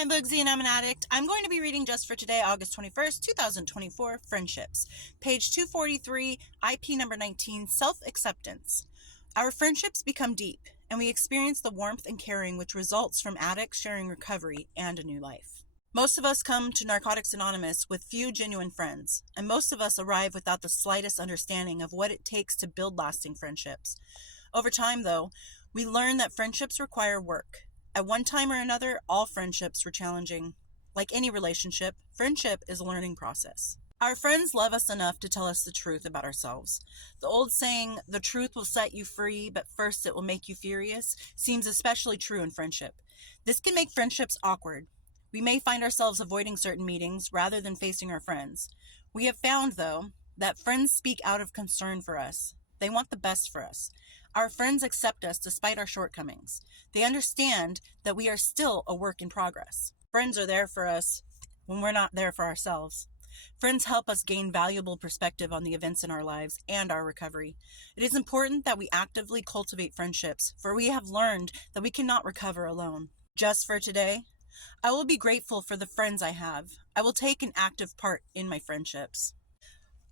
Hi, I'm Bugsy and I'm an addict. I'm going to be reading just for today, August 21st, 2024, Friendships. Page 243, IP number 19, Self-Acceptance. Our friendships become deep, and we experience the warmth and caring which results from addicts sharing recovery and a new life. Most of us come to Narcotics Anonymous with few genuine friends, and most of us arrive without the slightest understanding of what it takes to build lasting friendships. Over time, though, we learn that friendships require work. At one time or another, all friendships were challenging. Like any relationship, friendship is a learning process. Our friends love us enough to tell us the truth about ourselves. The old saying, "The truth will set you free, but first it will make you furious," seems especially true in friendship. This can make friendships awkward. We may find ourselves avoiding certain meetings rather than facing our friends. We have found, though, that friends speak out of concern for us. They want the best for us. Our friends accept us despite our shortcomings. They understand that we are still a work in progress. Friends are there for us when we're not there for ourselves. Friends help us gain valuable perspective on the events in our lives and our recovery. It is important that we actively cultivate friendships, for we have learned that we cannot recover alone. Just for today, I will be grateful for the friends I have. I will take an active part in my friendships.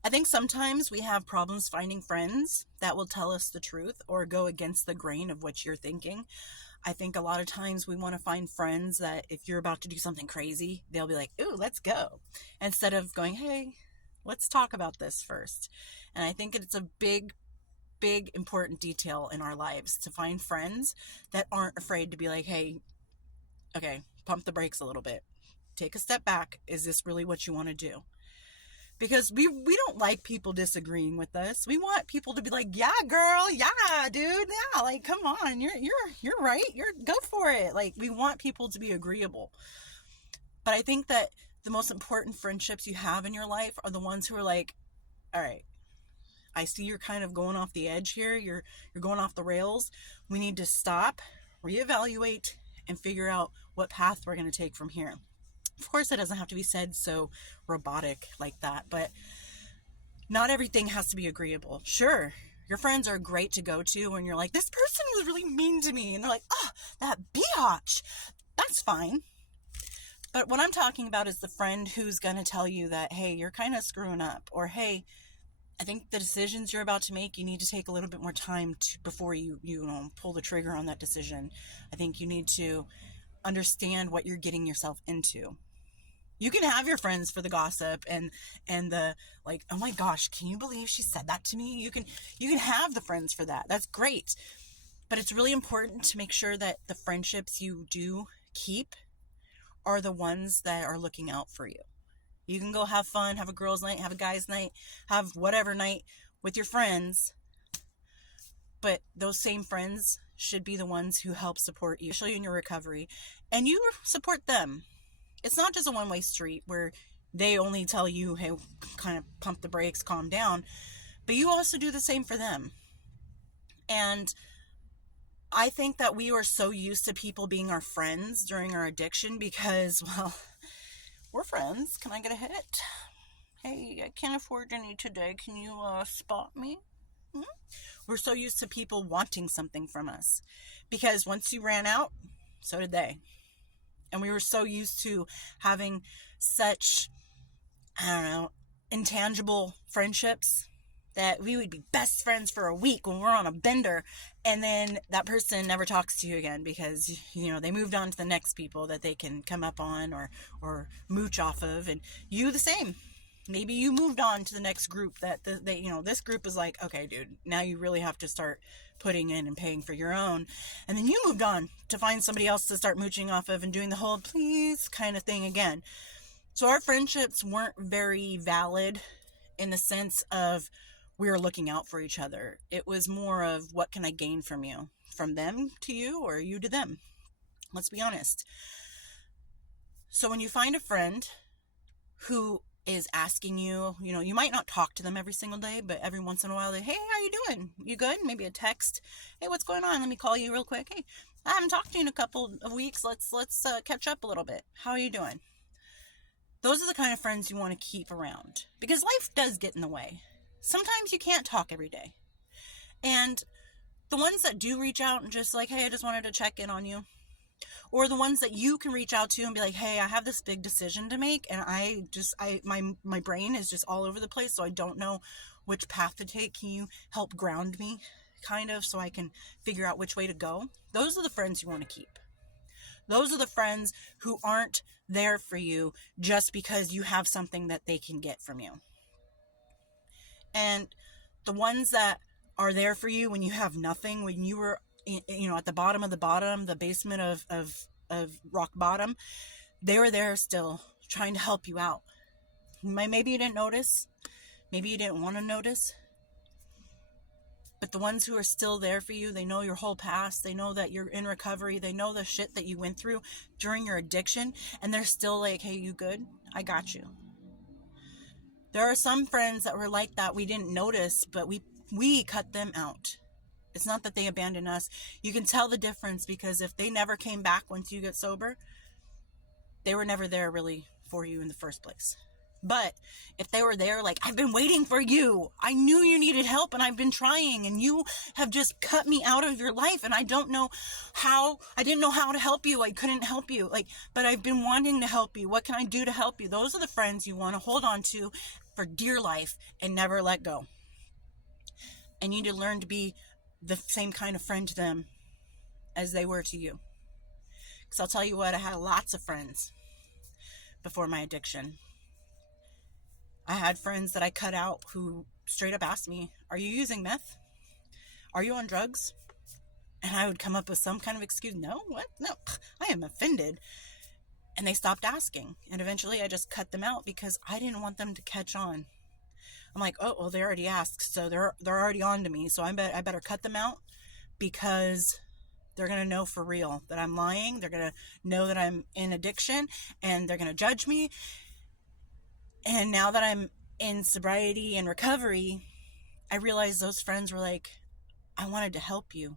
I think sometimes we have problems finding friends that will tell us the truth or go against the grain of what you're thinking. I think a lot of times we want to find friends that if you're about to do something crazy, they'll be like, "Ooh, let's go," instead of going, "Hey, let's talk about this first." And I think it's a big, important detail in our lives to find friends that aren't afraid to be like, "Hey, okay, pump the brakes a little bit. Take a step back. Is this really what you want to do?" Because we don't like people disagreeing with us. We want people to be like, "Yeah, girl, yeah, dude, yeah, like, come on, you're right, go for it." Like, we want people to be agreeable. But I think that the most important friendships you have in your life are the ones who are like, "All right, I see you're kind of going off the edge here. You're going off the rails. We need to stop, reevaluate, and figure out what path we're going to take from here." Of course, it doesn't have to be said so robotic like that, but not everything has to be agreeable. Sure, your friends are great to go to when you're like, "This person was really mean to me," and they're like, "Oh, that biatch." That's fine. But what I'm talking about is the friend who's going to tell you that, "Hey, you're kind of screwing up," or, "Hey, I think the decisions you're about to make, you need to take a little bit more time before you pull the trigger on that decision. I think you need to understand what you're getting yourself into." You can have your friends for the gossip and the like, "Oh my gosh, can you believe she said that to me?" You can have the friends for that. That's great. But it's really important to make sure that the friendships you do keep are the ones that are looking out for you. You can go have fun, have a girls' night, have a guys' night, have whatever night with your friends, but those same friends should be the ones who help support you, especially in your recovery, and you support them. It's not just a one-way street where they only tell you, "Hey, kind of pump the brakes, calm down," but you also do the same for them. And I think that we were so used to people being our friends during our addiction because, well, we're friends. Can I get a hit? Hey, I can't afford any today. Can you spot me? We're so used to people wanting something from us because once you ran out, so did they. And we were so used to having such, I don't know, intangible friendships that we would be best friends for a week when we're on a bender, and then that person never talks to you again because, they moved on to the next people that they can come up on or mooch off of, and you the same. Maybe you moved on to the next group that this group is like, "Okay, dude, now you really have to start putting in and paying for your own." And then you moved on to find somebody else to start mooching off of and doing the whole please kind of thing again. So our friendships weren't very valid in the sense of we were looking out for each other. It was more of, what can I gain from you? From them to you, or you to them? Let's be honest. So when you find a friend who is asking you, you might not talk to them every single day, but every once in a while, "Hey, how you doing? You good?" Maybe a text. "Hey, what's going on? Let me call you real quick. Hey, I haven't talked to you in a couple of weeks. Let's catch up a little bit. How are you doing?" Those are the kind of friends you want to keep around because life does get in the way. Sometimes you can't talk every day. And the ones that do reach out and just like, "Hey, I just wanted to check in on you," or the ones that you can reach out to and be like, hey, I have this big decision to make, and my brain is just all over the place, so I don't know which path to take. Can you help ground me, kind of, so I can figure out which way to go? Those are the friends you want to keep. Those are the friends who aren't there for you just because you have something that they can get from you. And the ones that are there for you when you have nothing, when you were, at the bottom of the bottom, the basement of rock bottom, they were there still trying to help you out. Maybe you didn't notice. Maybe you didn't want to notice. But the ones who are still there for you, they know your whole past. They know that you're in recovery. They know the shit that you went through during your addiction. And they're still like, hey, you good? I got you. There are some friends that were like that we didn't notice, but we cut them out. It's not that they abandoned us. You can tell the difference because if they never came back once you get sober, they were never there really for you in the first place. But if they were there, like, I've been waiting for you. I knew you needed help and I've been trying and you have just cut me out of your life and I didn't know how to help you. I couldn't help you. But I've been wanting to help you. What can I do to help you? Those are the friends you want to hold on to for dear life and never let go. And you need to learn to be the same kind of friend to them as they were to you. Because I'll tell you what, I had lots of friends before my addiction. I had friends that I cut out who straight up asked me, are you using meth? Are you on drugs? And I would come up with some kind of excuse. No, what? No, I am offended. And they stopped asking. And eventually I just cut them out because I didn't want them to catch on. I'm like, oh, well, they already asked, so they're already on to me. So I better cut them out because they're going to know for real that I'm lying. They're going to know that I'm in addiction and they're going to judge me. And now that I'm in sobriety and recovery, I realized those friends were like, I wanted to help you.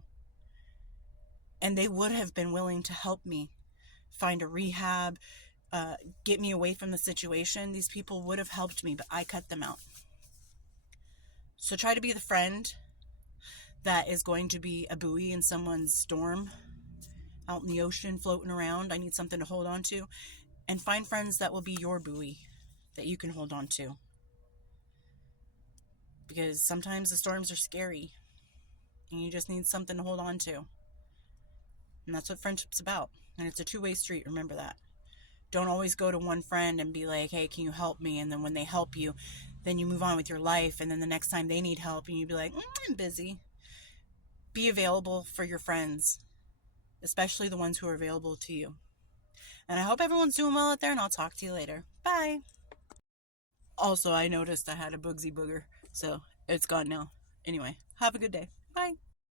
And they would have been willing to help me find a rehab, get me away from the situation. These people would have helped me, but I cut them out. So try to be the friend that is going to be a buoy in someone's storm out in the ocean floating around. I need something to hold on to. And find friends that will be your buoy that you can hold on to. Because sometimes the storms are scary and you just need something to hold on to. And that's what friendship's about. And it's a two-way street, remember that. Don't always go to one friend and be like, hey, can you help me? And then when they help you, then you move on with your life. And then the next time they need help and you be like, I'm busy. Be available for your friends, especially the ones who are available to you. And I hope everyone's doing well out there, and I'll talk to you later. Bye. Also, I noticed I had a boogsy booger, so it's gone now. Anyway, have a good day.